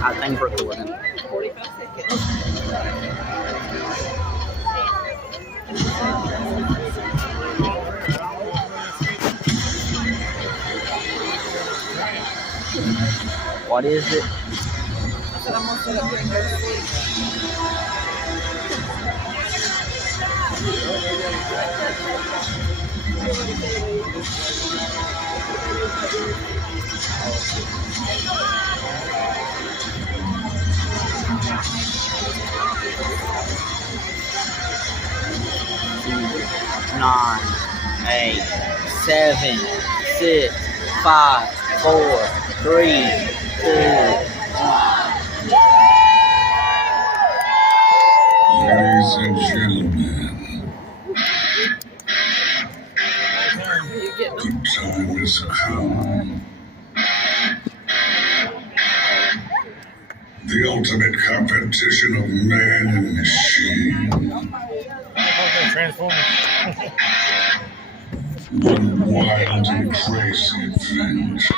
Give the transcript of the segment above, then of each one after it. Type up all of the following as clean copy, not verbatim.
I think recording. 45 seconds. What is it? I said I'm gonna sit up here and go to sleep. 9, 8, 7, 6, 5, 4, 3, 2, 1. Ladies and gentlemen, the time has come. The ultimate competition of man and machine. One wild and crazy adventure.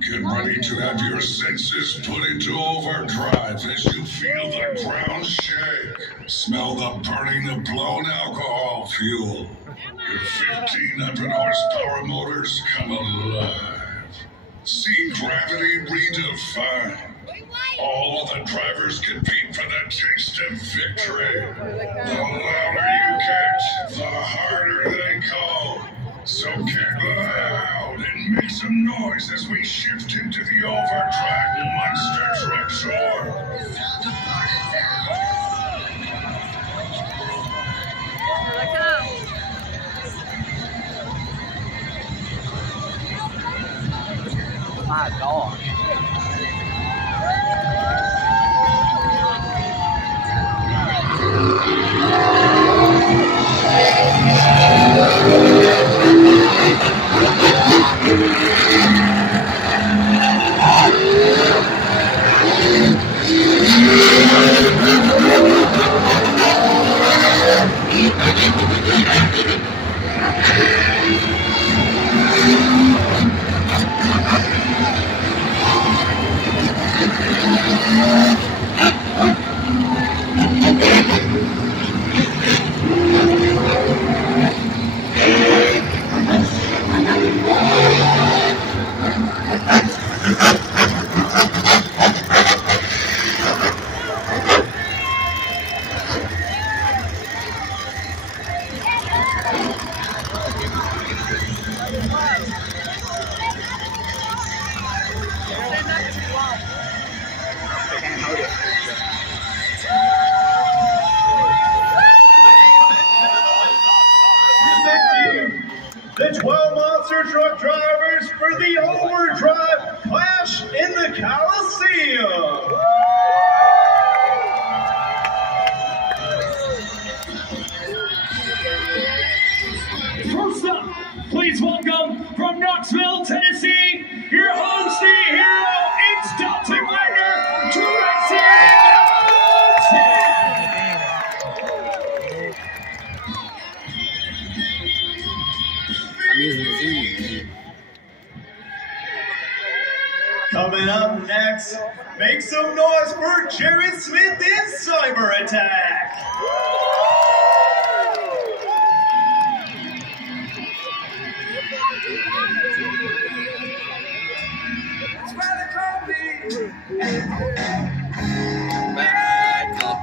Get ready to have your senses put into overdrive as you feel the ground shake. Smell the burning of blown alcohol fuel. Your 1,500 horsepower motors come alive. See gravity redefined. All of the drivers compete for the taste of victory. The louder you get, the harder they go. So get loud and make some noise as we shift into the Overdrive Monster Truck Tour. My God. The 12 monster truck drivers for the Overdrive Clash in the Coliseum. First up, please welcome from Knoxville, Tennessee, your homestead hero, it's Dr. Wagner, Tracy. I'm using the Zoom. Coming up next, make some noise for Jerry Smith in Cyber Attack.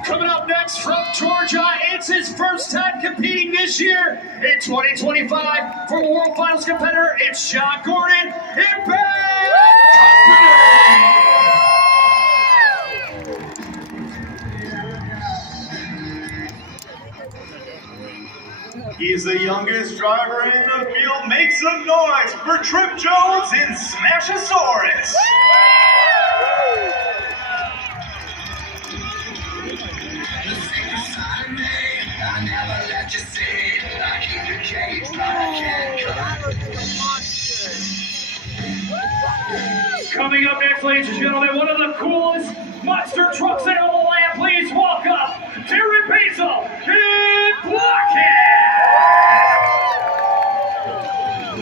Coming up next from Georgia, it's his first time competing this year in 2025 for World Finals competitor. It's Sean Gordon in Bad Company. He's the youngest driver in the field. Make some noise for Trip Jones in Smashosaurus. Coming up next, ladies and gentlemen, one of the coolest monster trucks in all the land. Please welcome Terry Basil in Blockhead. Wow!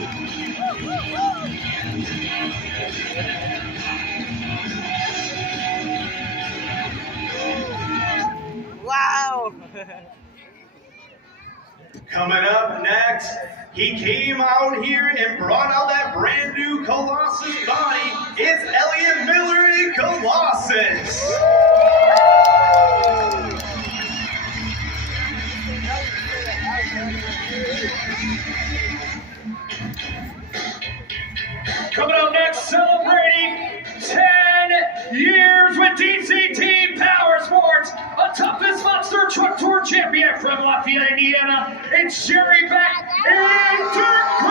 Coming up next, he came out here and brought out that brand new Colossus body. It's Elliot Miller in Colossus. Coming up next, celebrating 10 years with DCT Power Sports, a toughest monster truck tour champion from Lafayette, Indiana. It's Jerry Beck and Dirk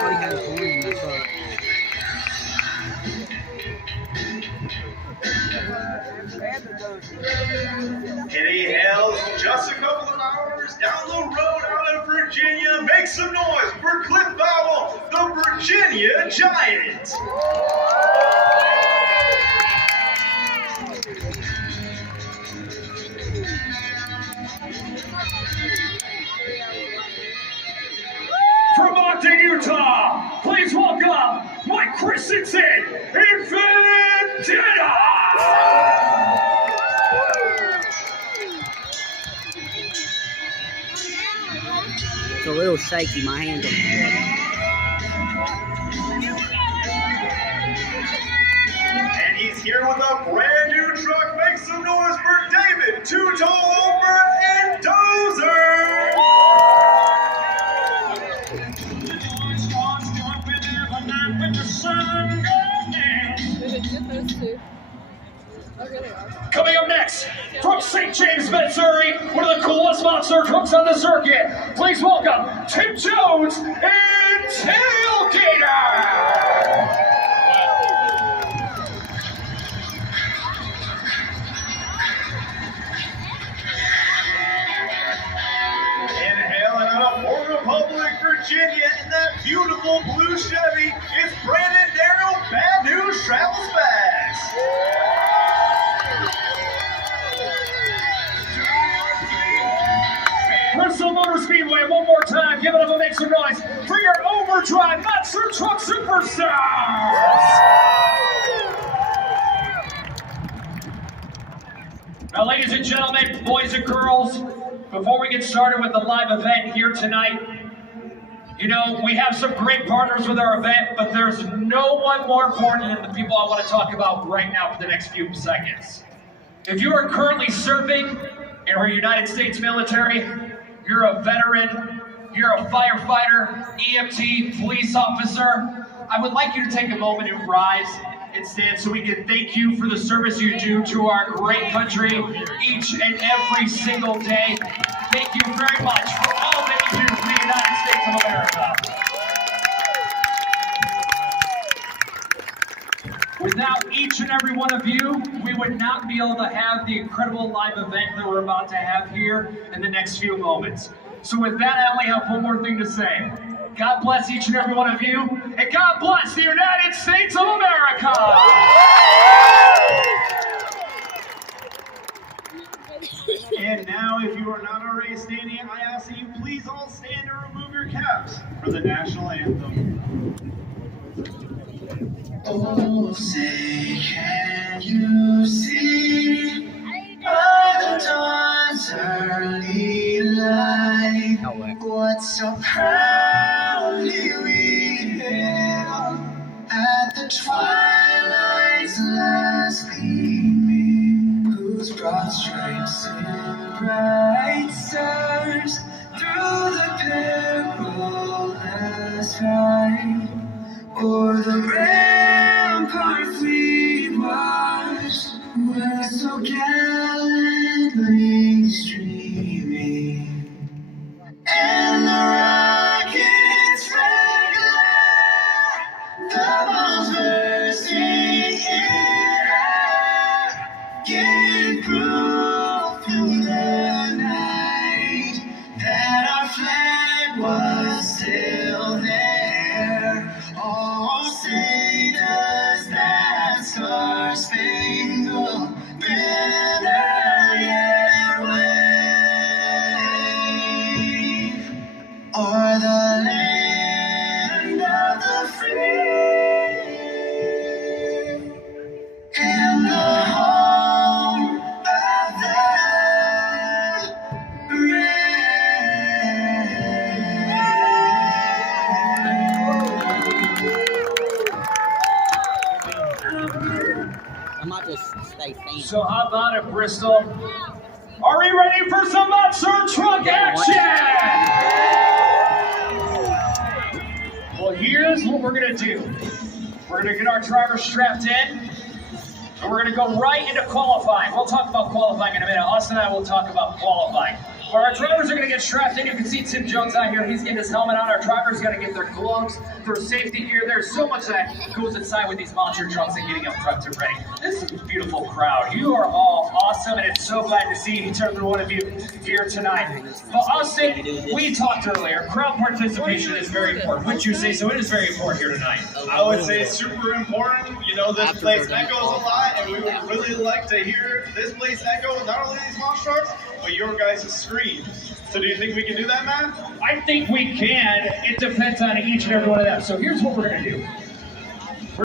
Already had a balloon, that's all. And he hails just a couple of hours down the road out of Virginia. Make some noise for Cliff Bowell, the Virginia Giant. From Ogden, Utah, please welcome Mike Christensen and Vendetta. It's a little shaky, my hands are And he's here with a brand new truck. Make some noise for David Two-Toe-Over and Dozer. Coming up next, from St. James, Missouri, one of the coolest monster trucks on the circuit. Please welcome Tim Jones and Tailgater. Inhaling out of Port Republic, Virginia, in that beautiful blue Chevy, it's Brandon Darrell, Bad News Travels Fast. Bristol Motor Speedway, one more time, give it up and make some noise for your Overdrive Monster Truck Superstars! Now, ladies and gentlemen, boys and girls, before we get started with the live event here tonight, you know, we have some great partners with our event, but there's no one more important than the people I want to talk about right now for the next few seconds. If you are currently serving in our United States military, you're a veteran, you're a firefighter, EMT, police officer, I would like you to take a moment and rise and stand so we can thank you for the service you do to our great country each and every single day. Thank you very much for all that you do for the United States of America. Without each and every one of you, we would not be able to have the incredible live event that we're about to have here in the next few moments. So with that, I only have one more thing to say. God bless each and every one of you, and God bless the United States of America! And now, if you are not already standing, I ask that you please all stand and remove your caps for the national anthem. Oh, say, can you see by the dawn's early light what so proudly we hailed at the twilight's last gleaming, whose broad stripes and bright stars through the perilous fight o'er the ramparts we watched were so gallantly streaming, and the rocket's red glare, the bombs bursting in air, gave proof through the night or the land of the free, and the home of the I might just stay standing. So how about it, Bristol? Are we ready for some monster truck action? Well, here's what we're gonna do. We're gonna get our drivers strapped in, and we're gonna go right into qualifying. We'll talk about qualifying in a minute. Austin and I will talk about qualifying. But our drivers are gonna get strapped in. You can see Tim Jones out here. He's getting his helmet on. Our drivers gotta get their gloves, their safety gear. There's so much that goes inside with these monster trucks and getting them prepped and ready. This is a beautiful crowd. You are all awesome, and it's so glad to see each and every one of you here tonight. But Austin, we talked earlier. Crowd participation is very important. Wouldn't you say so? It is very important here tonight. I would say it's super important. You know, this place echoes a lot, and we would really like to hear this place echo not only these monster trucks, but your guys' screams. So do you think we can do that, Matt? I think we can. It depends on each and every one of them. So here's what we're going to do.